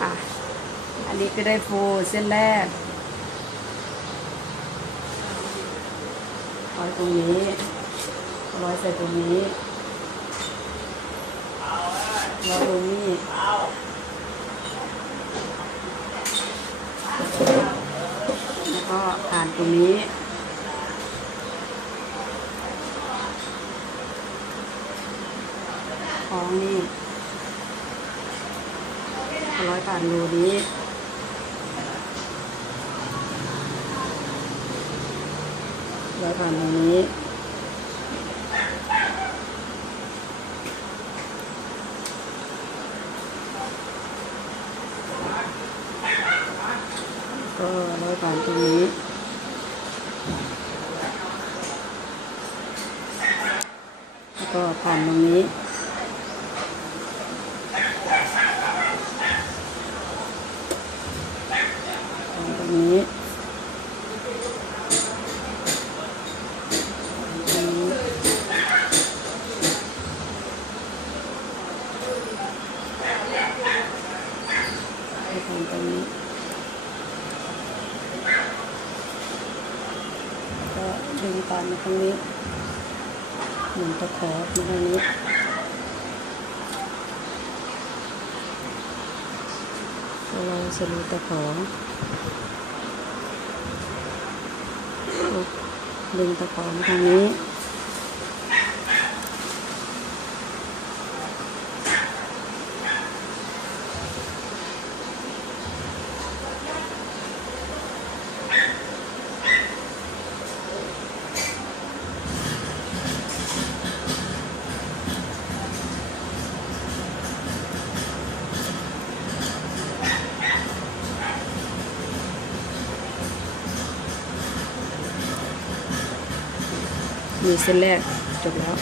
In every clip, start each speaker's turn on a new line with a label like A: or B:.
A: อะอันนี้ก็ได้โฟเส้นแรกร้อยตรงนี้ร้อยใส่ตรงนี้ร้อยตรงนี้แล้วก็ผ่านตรงนี้ของนี่ ร้อยบานรูนี้ร้อยบานตรงนี้ก็ร้อยบาทตรงนี้ แล้วก็ผ่านตรงนี้ ตรงนี้ตรงนี้ไปทำตรงนี้ก็ดึงปานมาตรงนี้หมุ นตะขอมาทางนี้ล้วเราสรุตะขอดึงตะขอมาทางนี้ เส้นแรกจบแล้ว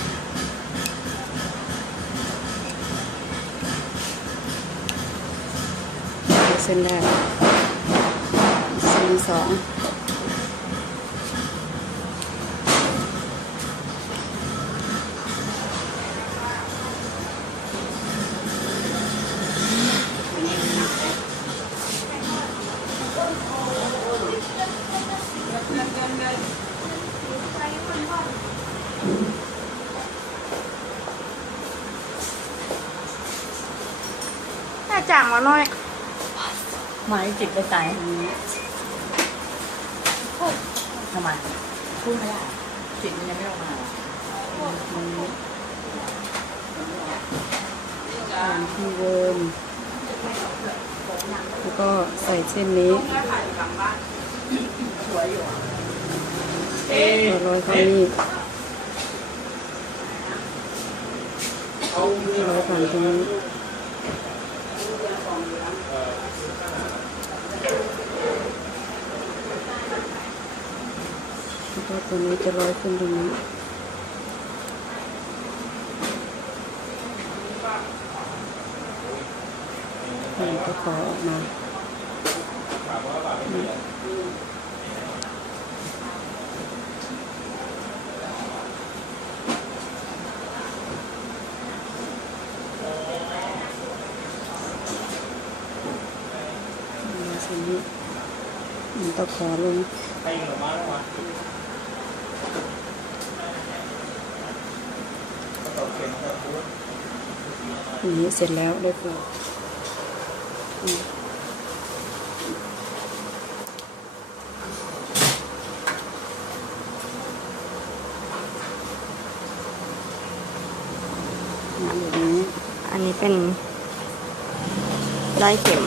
A: เส้นแรกเส้นสอง
B: น่าจ่างมาหน่อย
C: หมาย จิตไปใส่ทำไมพูดไม่ได้จิตมันยังไม่ออกมา
A: ผ่านที่เวิร์มแล้วก็ใส่เส้นนี้ต่อร้อยเข้านี่ร้อยผ่านตรงนี้แล้ว ก็ตัวนี้จะร้อยขึ้นตรงนี้มันก็ขอออกมานี่มาสินี้มันต้องขอลง อันนี้เสร็จแล้วได้ปลดอย่างนี้
B: อันนี้เป็นได้เข็ม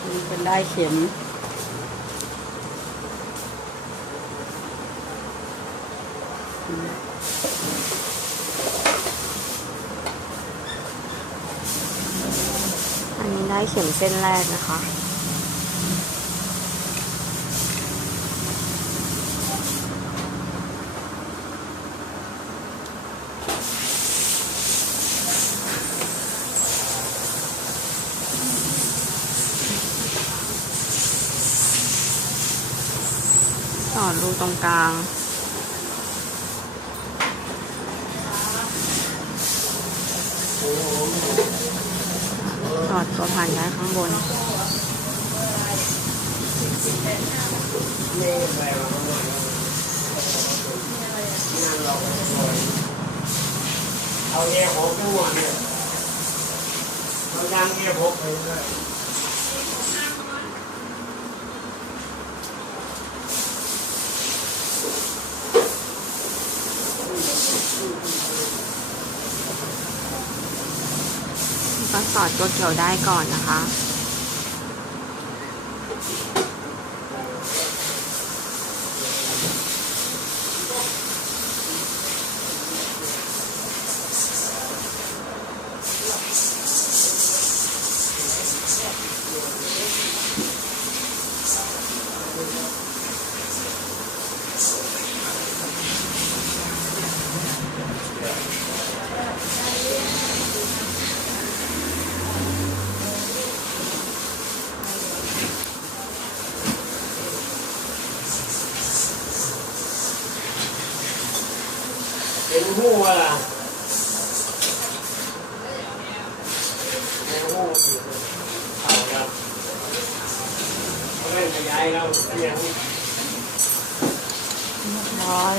A: อันนี้เป็นได้เข็ม
B: นนี้ได้เข็มเส้นแรกนะคะ ต่อรูตรงกลาง ก็ผ่านได้ข้างบน
D: เอาแง่ของทั้งหมดเนี่ยเอายางแง่พ ก็
B: สอดตัวเกี่ยวได้ก่อนนะคะ
D: หูอะไรเป็นหูอยู่เอาครับเล่นขยายเราเนี่ย
A: ร้อย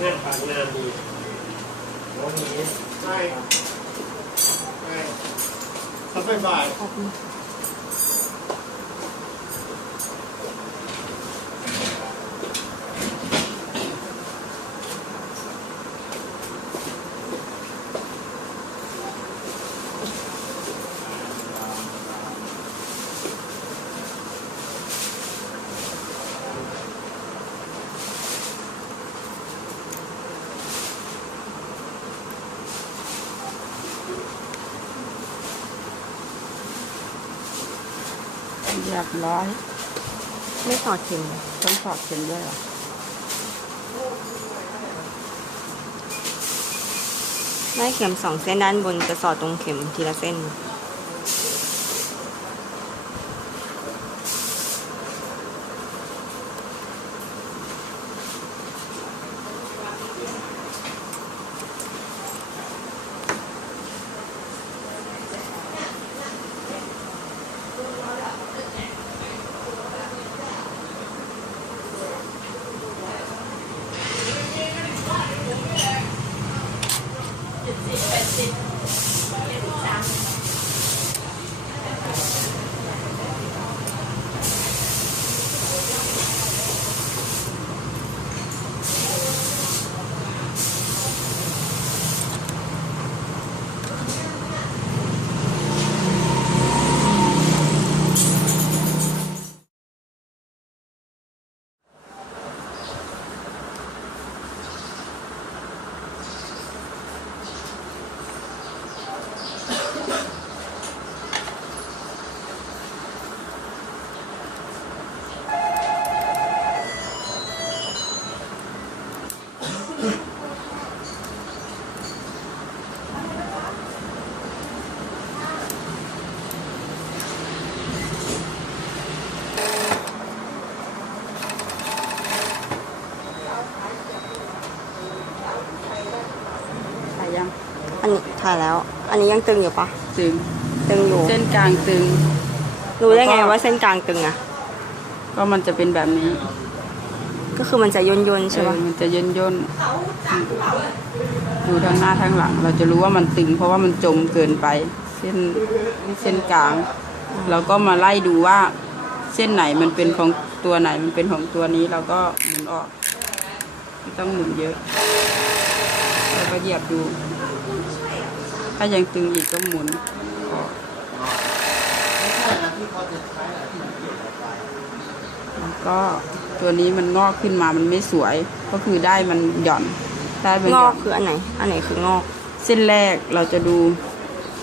A: ห
D: ลายงานผ่านงานดีวันนี้ไม่ไม่ถ้าไปบ่าย
B: ขอบคุณ
A: เร้อย
B: ไม่สอดเข็ม
A: ต้องสอดเข็มด้วยเหรอ
B: ได้เข็มสองเส้นด้านบนจะสอดตรงเข็มทีละเส้น
A: ถ่ายยัง
B: อันนี้ถ่ายแล้ว อันนี้ยังตึงอยู่ปะ
A: จึง
B: ตึงอยู่
A: เส้นกลางตึง
B: รู้ได้ไง
A: แล้วก็
B: ว่าเส้นกลางตึงอะ
A: ก็มันจะเป็นแบบนี้
B: ก็คือมันจะย่นย่นๆใช่ปะ
A: เออมันจะย่นย่นดูทั้งหน้าทั้งหลัง เราจะรู้ว่ามันตึง เพราะว่ามันจมเกินไป เส้นเส้นกลางเราก็มาไล่ดูว่าเส้นไหนมันเป็นของตัวไหนมันเป็นของตัวนี้เราก็หมุนออกไม่ต้องหมุนเยอะเราก็เหยียบดู ถ้ายังตึงอีกก็หมุนออกแล้วก็ตัวนี้มันงอกขึ้นมามันไม่สวย ก็คือได้มันหย่อนได้มัน
B: ง
A: ห
B: อย่
A: อกน
B: คืออันไหน อันไหนคืองอก
A: เส้นแรกเราจะดู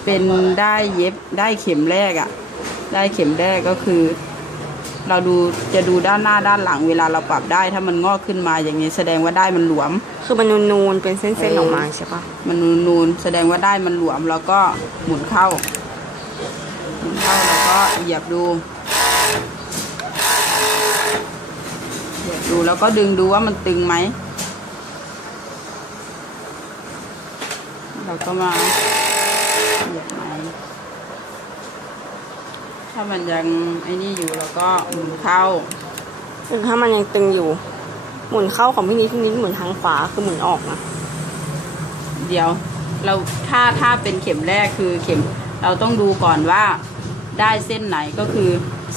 A: เป็นได้เย็บได้เข็มแรกอะ่ะ ได้เข็มแรกก็คือ เราดูจะดูด้านหน้าด้านหลังเวลาเราปรับได้ ถ้ามันงอกขึ้นมาอย่างนี้แสดงว่าได้มันหลวม
B: คือมันนูนๆเป็นเส้น
A: เอ
B: ๆ
A: อ
B: ออกมาใช่ปะ
A: มันนูนๆแสดงว่าได้มันหลวมแล้วก็หมุนเข้า หมุนเข้าแล้วก็เหยียบดูเหยียบดูแล้วก็ดึงดูว่ามันตึงไหมเราก็มาเหยียบไหม ถ้ามันยังไอ้นี่อยู่เราก็หมุนเข้า
B: คือถ้ามันยังตึงอยู่ หมุนเข้าของพี่นิดพี่นิดหมุนทางขวาคือหมุนออกนะ
A: เดี๋ยวเราถ้าถ้าเป็นเข็มแรกคือเข็มเราต้องดูก่อนว่าได้เส้นไหนก็คือ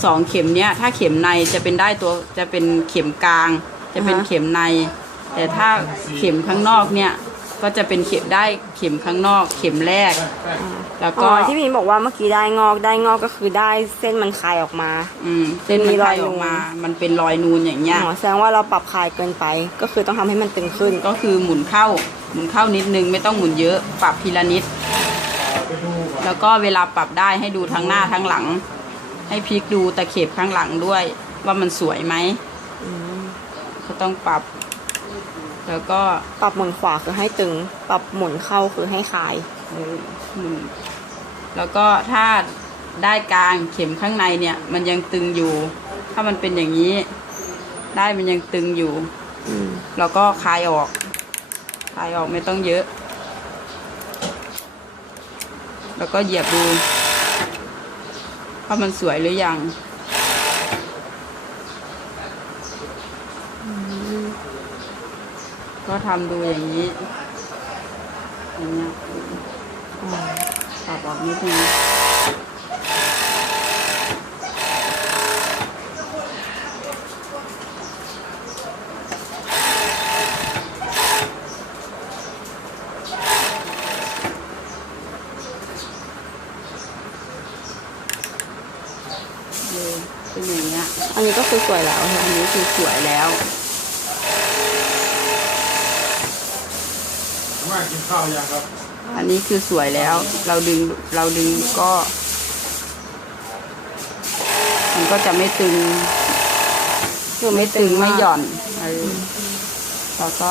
A: สองเข็มเนี้ยถ้าเข็มในจะเป็นได้ตัวจะเป็นเข็มกลาง จะเป็นเข็มใน แต่ถ้าเข็มข้างนอกเนี่ย ก็จะเป็นเข็มได้เข็มข้างนอก เข็มแรก แล้ว
B: อ๋
A: ก็
B: อที่พี่นิดบอกว่าเมื่อกี้ได้งอกได้งอกก็คือได้เส้นมันคลายออกมา
A: อืมเส้นมัน
B: มีร
A: ค
B: อ
A: ลายยออกมา มันเป็นรอยนูนอย่างเงี้ย
B: อ๋อแสดงว่าเราปรับคลายเกินไป ก็คือต้องทำให้มันตึงขึ้น
A: ก็คือหมุนเข้า หมุนเข้านิดนึงไม่ต้องหมุนเยอะ ปรับทีละนิด แล้วก็เวลาปรับได้ให้ดูทั้งหน้าทั้งหลัง ให้พลิกดูตะเข็บข้างหลังด้วย ว่ามันสวยไหมก็ต้องปรับ แล้วก็
B: ปรับหมุนขวาคือให้ตึง ปรับหมุนเข้าคือให้คลาย
A: เออหมุนแล้วก็ถ้าได้กลางเข็มข้างในเนี่ย มันยังตึงอยู่ ถ้ามันเป็นอย่างนี้ ได้มันยังตึงอยู่
B: อืม
A: เราก็คลายออก คลายออกไม่ต้องเยอะ แล้วก็เหยียบดูว่ามันสวยหรือยัง ก็ทำดูอย่างนี้ อย่างเงี้ยปรับออกนิดนึงเออเป็นอย่างเงี้ย
B: อันนี้ก็คือสวยแล้ว
A: อันนี้คือสวยแล้ว
D: ว่า กินข้าวยังครับ
A: อันนี้คือสวยแล้ว เราดึงเราดึงก็ มันก็จะไม่ตึง
B: คือ
A: ไม่
B: ไม่
A: ตึ
B: ตึ
A: ง
B: ง
A: ไม่
B: ไม่
A: ห
B: หย่
A: ย่
B: อ
A: อนนเออแล้วก็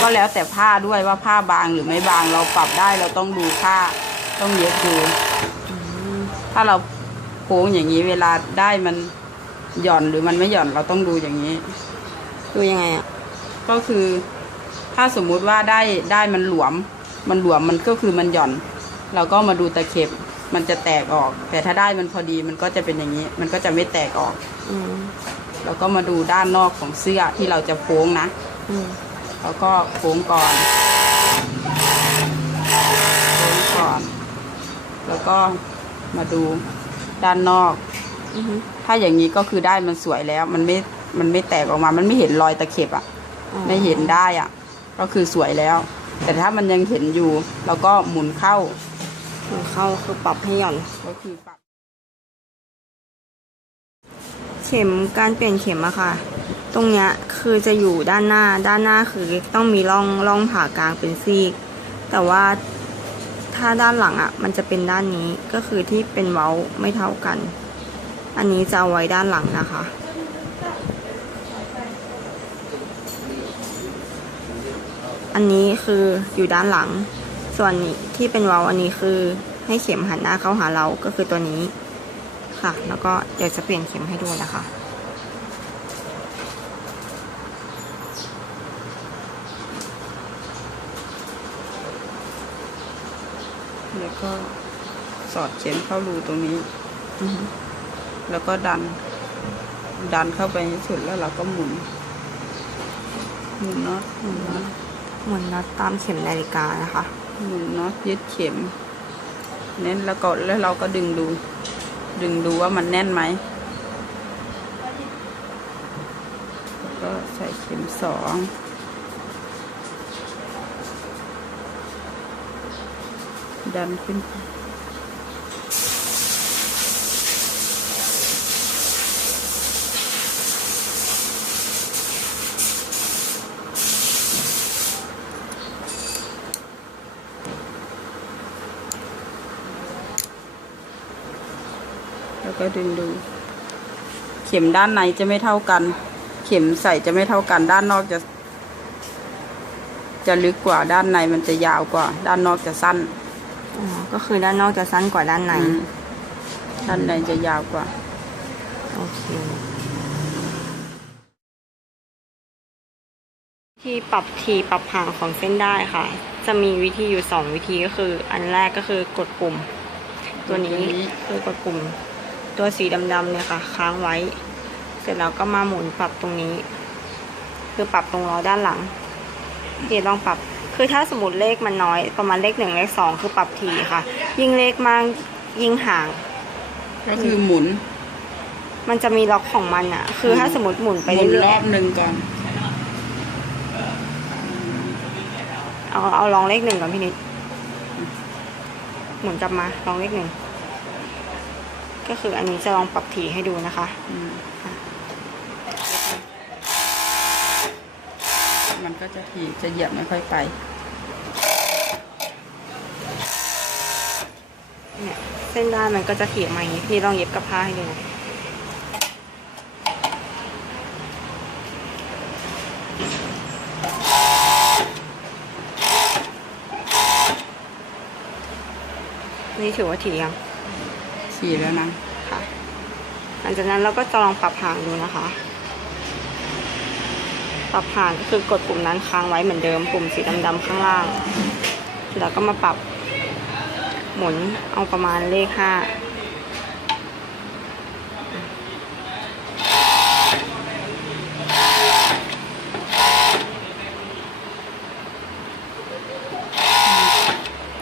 A: ก็แล้วแต่ผ้าด้วยว่าผ้าบางหรือไม่บางเราปรับได้เราต้องดูผ้าต้องเย็บดูถ้าเราโค้งอย่างนี้เวลาได้มันหย่อนหรือมันไม่หย่อนเราต้องดูอย่างนี้
B: ดูยังไงอะ
A: ก็คือ ถ้าสมมุติว่าได้ได้มันหลวม มันหลวมมันก็คือมันหย่อน เราก็มาดูตะเข็บมันจะแตกออก แต่ถ้าได้มันพอดีมันก็จะเป็นอย่างนี้ มันก็จะไม่แตกออก
B: อืม
A: แล้วก็มาดูด้านนอกของเสื้อที่เราจะโค้งนะ
B: อืม
A: แล้วก็โค้งก่อน โค้งก่อน แล้วก็มาดูด้านนอก
B: อือฮึ
A: ถ้าอย่างนี้ก็คือได้มันสวยแล้ว มันไม่ มันไม่แตกออกมา มันไม่เห็นรอยตะเข็บอะ
B: อ๋อ
A: ไม่เห็นได้อะ ก็คือสวยแล้ว แต่ถ้ามันยังเห็นอยู่เราก็หมุนเข้า
B: หมุนเข้าคือปรับให้หย่อน
A: ก็คือปรับ
B: เข็มการเปลี่ยนเข็มอะค่ะ ตรงเนี้ยคือจะอยู่ด้านหน้าด้านหน้าคือต้องมีร่องร่องผ่ากลางเป็นซีก แต่ว่าถ้าด้านหลังอะมันจะเป็นด้านนี้ก็คือที่เป็นเว้าไม่เท่ากัน อันนี้จะเอาไว้ด้านหลังนะคะ อันนี้คืออยู่ด้านหลัง ส่วนนี้ที่เป็นเว้าอันนี้คือให้เข็มหันหน้าเข้าหาเราก็คือตัวนี้ค่ะ แล้วก็เดี๋ยวจะเปลี่ยนเข็มให้ดูนะคะ
A: แล้วก็สอดเข็มเข้ารูตรงนี้ แล้วก็ดัน ดันเข้าไปให้สุดแล้วเราก็หมุน หมุนน็อตหมุนน็อต
B: หมุนน็อตตามเข็มนาฬิกานะคะ
A: หมุนน็อตยึดเข็ม เน้นแล้วก็แล้วเราก็ดึงดู ดึงดูว่ามันแน่นไหมแล้วก็ใส่เข็มสองดันขึ้น ก็ดึงดู เข็มด้านในจะไม่เท่ากัน เข็มใส่จะไม่เท่ากัน ด้านนอกจะ จะลึกกว่าด้านในมันจะยาวกว่า ด้านนอกจะสั้น
B: อ๋อก็คือด้านนอกจะสั้นกว่าด้านใน
A: อืมด้านในจะยาวกว่า
B: โอเคที่ปรับทีปรับห่างของเส้นได้ค่ะ จะมีวิธีอยู่สองวิธีก็คือ อันแรกก็คือกดปุ่ม ตัวนี้
A: ตัวนี้
B: คือกดปุ่ม ตัวสีดำๆเนี่ยค่ะ ค้างไว้ เสร็จแล้วก็มาหมุนปรับตรงนี้ คือปรับตรงล้อด้านหลังเดี๋ยวลองปรับ คือถ้าสมมติเลขมันน้อยประมาณเลขหนึ่งเลขสองคือปรับทีค่ะ ยิ่งเลขมากยิ่งห่าง
A: ก็คือหมุน
B: มันจะมีล็อกของมันอะคือถ้าสมมติหมุนไป
A: หมุน
B: เรื่
A: ร
B: อ
A: อยบหนึ่งก่อน
B: ๆเอาเอาลองเลขหนึ่งก่อนพี่นิดหมุนกลับมาลองเลขหนึ่ง ก็คืออันนี้จะลองปรับถี่ให้ดูนะคะ
A: อืมมันก็จะถีจะเหยียบไม่ค่อยไป
B: เนี่ยเส้นด้านมันก็จะถี่ออกมาอย่างนี้พี่ลองเย็บกับผ้าให้ดูนะนี่ถือว่าถี่ยัง
A: ฉี่แล้วนะ
B: ค่ะหลังจากนั้นเราก็จะลองปรับห่างดูนะคะ ปรับห่างก็คือกดปุ่มนั้นค้างไว้เหมือนเดิมปุ่มสีดำๆข้างล่างแล้วก็มาปรับ หมุนเอาประมาณเลขห้า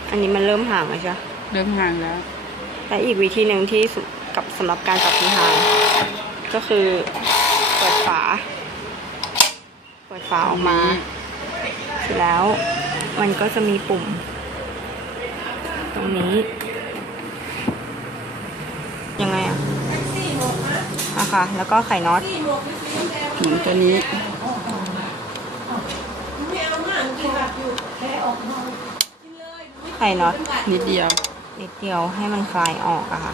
B: อันนี้มันเริ่มห่างแล้วใช่ไหม
A: เริ่มห่างแล้ว
B: และอีกวิธีหนึ่งที่สำกับสำหรับการปรับทิศทางก็คือเปิดฝา เปิดฝาออกมา เสร็จแล้วมันก็จะมีปุ่ม ตรงนี้ ยังไงอะอะค่ะ แล้วก็ไขน็อต
A: หมุนตัวนี้
B: ไขน็อต
A: นิดเดียว
B: นิด เดียวให้มันคลายออกอะค่ะ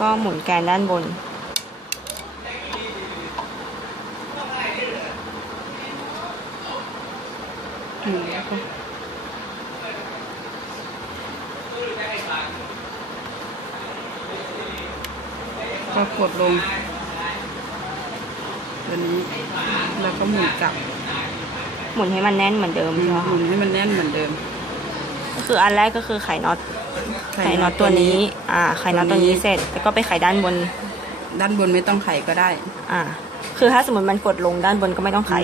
B: ก็หมุนแกนด้านบน
A: หมุนแล้วก็ก็กดลงตัวนี้แล้วก็หมุนกลับ
B: หมุนให้มันแน่นเหมือนเดิมใช่ไหม
A: ห
B: คะ
A: มุนให้มันแน่นเหมือนเดิม
B: ก็คืออันแรกก็คือไขน็อตไขน็อตตัวนี้ อ่า ไขน็อตตัวนี้ เสร็จแล้วก็ไปไขด้านบน
A: ด้านบนไม่ต้องไขก็ได้
B: อ่า คือถ้าสมมติมันกดลงด้านบนก็ไม่ต้องไข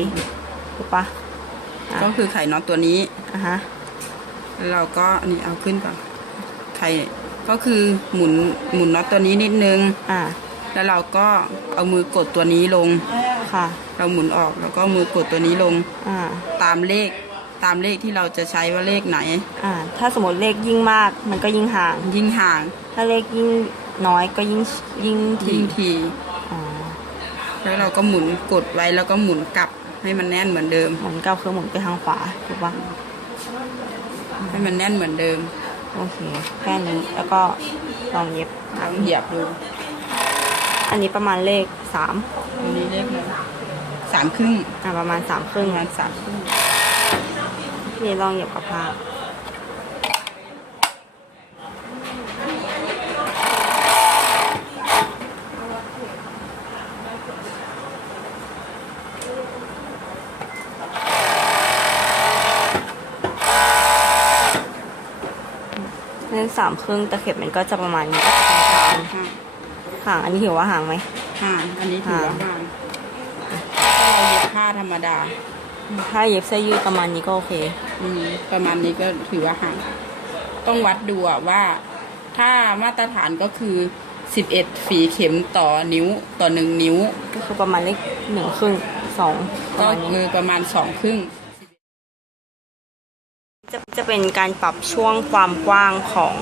B: ถูกปะ อะ
A: ก็คือไขน็อตตัวนี้
B: อะฮะ
A: แล้วเราก็นี่เอาขึ้นก่อนไขก็คือหมุนหมุนน็อตตัวนี้นิดนึง
B: อ่า
A: แล้วเราก็เอามือกดตัวนี้ลง
B: ค่ะ
A: เราหมุนออกแล้วก็มือกดตัวนี้ลง
B: อ่า
A: ตามเลขตามเลขที่เราจะใช้ว่าเลขไหน
B: อ่า ถ้าสมมติเลขยิ่งมากมันก็ยิ่งห่าง
A: ยิ่งห่าง
B: ถ้าเลขยิ่งน้อยก็ยิ่งยิ่งถี่
A: ยิ่งที
B: อ๋อ
A: แล้วเราก็หมุนกดไว้แล้วก็หมุนกลับให้มันแน่นเหมือนเดิม
B: หมุนเก้าคือหมุนไปทางขวาถูกปะ
A: ให้มันแน่นเหมือนเดิม
B: โอเค แค่นี้แล้วก็ลองเย็บ
A: เอาเหยียบดู
B: อันนี้ประมาณเลขสาม
A: อันนี้เลขอะไสามครึ่ง
B: อ่าประมาณสามครึ่ง
A: ประมาณสามครึ่ง
B: นี่ลองเหยียบกับผ้าเล่นสามครึ่งตะเข็บมันก็จะประมาณนี้ก็จะกลาง
A: ห่าง
B: ห่างอันนี้ถือว่าห่างไหม
A: ห่างอันนี้ถือว่าห่างถ้าเราเย็บผ้าธรรมดา
B: ถ้าเย็บเสื้อยืดประมาณนี้ก็โอเค
A: อืมประมาณนี้ก็ถือว่าห่าง ต้องวัดดูอะว่าถ้ามาตรฐานก็คือสิบเอ็ดฝีเข็มต่อนิ้วต่อหนึ่งนิ้ว
B: ก็คือประมาณเลขหนึ่งครึ่งสองป
A: ก็
B: ระมาณนี้
A: คือประมาณสองครึ่ง
B: จะจะเป็นการปรับช่วงความกว้างของ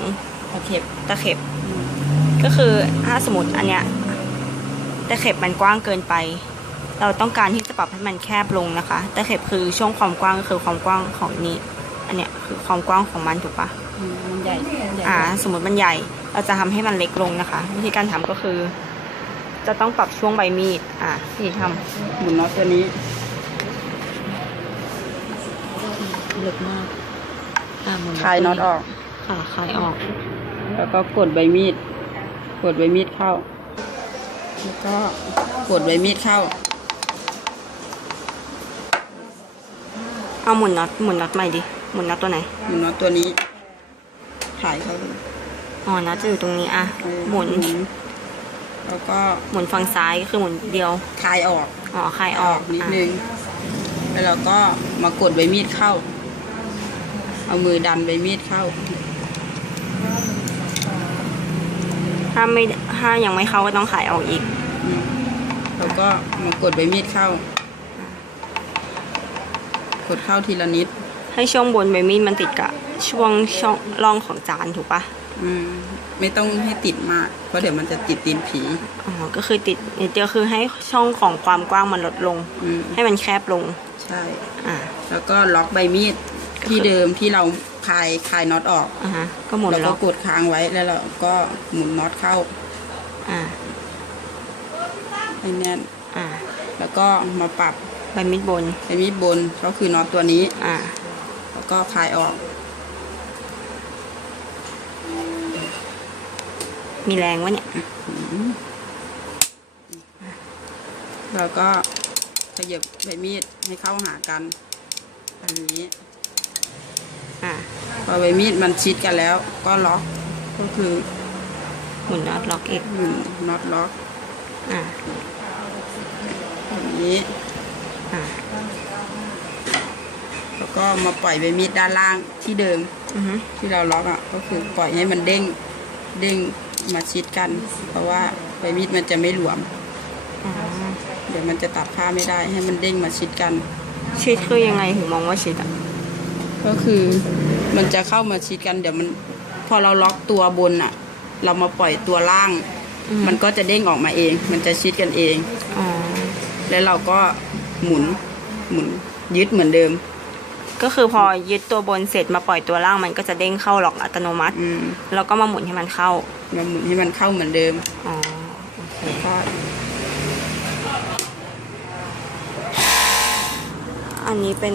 A: ตะเข็บ
B: ตะเข็บ ก็คือถ้าสมมติอันเนี้ยตะเข็บมันกว้างเกินไป เราต้องการที่จะปรับให้มันแคบลงนะคะตะเข็บคือช่วงความกว้างก็คือความกว้างของนี้ อันเนี้ยคือความกว้างของมันถูกปะ
A: อืมมันใหญ่มันใหญ่
B: อ่า สมมติมันใหญ่ เราจะทำให้มันเล็กลงนะคะ วิธีการทำก็คือ จะต้องปรับช่วงใบมีด อ่าที่ท
A: หมุนน็อตตัวนี้ำ
B: เล็กมากอ่าหมุน
A: คลายน็อตออก
B: ค่ะคลายออก
A: แล้วก็กดใบมีด กดใบมีดเข้า แล้วก็กดใบมีดเข้า
B: เอาหมุนน็อตหมุนน็อตใหม่ดิ หมุนน็อตตัวไหน
A: หมุนน็อตตัวนี้ ถ่ายเข้าเลย
B: อ๋อน็อตจะอยู่ตรงนี้อะ
A: เออ
B: หมุน
A: แล้วก็
B: หมุนฝั่งซ้ายก็คือหมุนเดียว
A: คลายออก
B: อ๋อคลายอ
A: อ
B: อ
A: อกกนิดนึง แล้วเราก็มากดใบมีดเข้า เอามือดันใบมีดเข้า
B: ถ้าไม่ถ้ายังไม่เข้าก็ต้องขายออกอีก
A: อืมแล้วก็มากดใบมีดเข้า กดเข้าทีละนิด
B: ให้ช่วงบนใบมีดมันติดกับช่วงช่องร่องของจานถูกปะ
A: อืม ไม่ต้องให้ติดมาก เพราะเดี๋ยวมันจะติดตีนผี
B: อ๋อก็คือติดนิดเดียวคือให้ช่องของความกว้างมันลดลง
A: อืม
B: ให้มันแคบลง
A: ใช่
B: อ่า
A: แล้วก็ล็อกใบมีดที่เดิมที่เราค ลายคลายน็อตออก
B: อ่าฮะก็หมุน
A: แล้ว
B: ล็
A: ก็
B: อก
A: กดค้างไว้แล้วเราก็หมุนน็อตเข้า
B: อ่า
A: ให้แน่น
B: อ่าแล้วก็
A: ก็มาปรับ
B: ใบมีดบน
A: ใบมีดบนก็คือน็อตตัวนี้
B: อ่า
A: แล้วก็คลายออก
B: มีแรงวะเนี่ย
A: แล้วก็ขยับใบมีดให้เข้าหากันแบบนี้
B: อ่า
A: พ อใบมีดมันชิดกันแล้ว ก็ล็อกก็คือ
B: หมุนน็อตล็อกอีก
A: หมุนน็อตล็อก
B: อ่า
A: แบบนี้
B: อ่า
A: แล้วก็มาปล่อยใบมีดด้านล่างที่เดิม
B: อือฮึ
A: ที่เราล็อกอะก็คือปล่อยให้มันเด้งเด้งมาชิดกัน เพราะว่าใบมีดมันจะไม่หลวม
B: อ่า
A: เดี๋ยวมันจะตัดผ้าไม่ได้ให้มันเด้งมาชิดกัน
B: ชิดคือยังไงถึงมองว่าชิดอะ
A: ก็คือมันจะเข้ามาชิดกันเดี๋ยวมัน พอเราล็อกตัวบนอะเรามาปล่อยตัวล่าง
B: อืม
A: มันก็จะเด้งออกมาเอง มันจะชิดกันเอง
B: อ๋อ
A: แล้วเราก็หมุนหมุนยึดเหมือนเดิม
B: ก็คือพอยึดตัวบนเสร็จมาปล่อยตัวล่างมันก็จะเด้งเข้าล็อกอัตโนมัติ
A: อืม
B: แล้วก็มาหมุนให้มันเข้า
A: มาหมุนให้มันเข้าเหมือนเดิม
B: อ๋อ
A: แล้วก็
B: อันนี้เป็น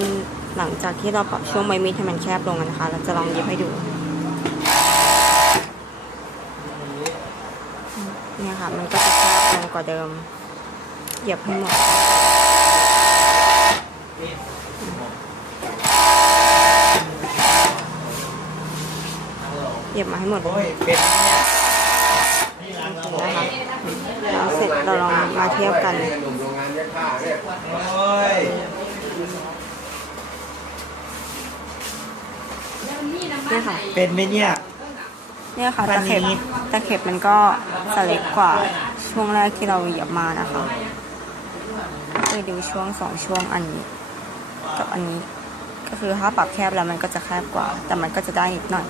B: หลังจากที่เราปรับช่วงใบมีดให้มันแคบลงนะคะ เราจะลองเย็บให้ดูเนี่ยค่ะ มันก็จะแคบลงกว่าเดิมเยียบให้หมดเยียบมาให้หมดแล้วเสร็จเราลองมาเทียบกัน
D: หนุ่มโรงงาน เย็บผ้าเนี่ยโอ้ย
B: เนี่ยค่ะ
D: เป็นไหมเนี่ย
B: เนี่ยค่ะ
D: วั
B: ตะ
D: นนี้
B: เข็บ ตะเข็บมันก็จะเล็กกว่าช่วงแรกที่เราเหยียบมานะคะไปดูช่วงสองช่วงอันนี้ กับอันนี้ ก็คือถ้าปรับแคบแล้วมันก็จะแคบกว่า แต่มันก็จะได้นิดหน่อย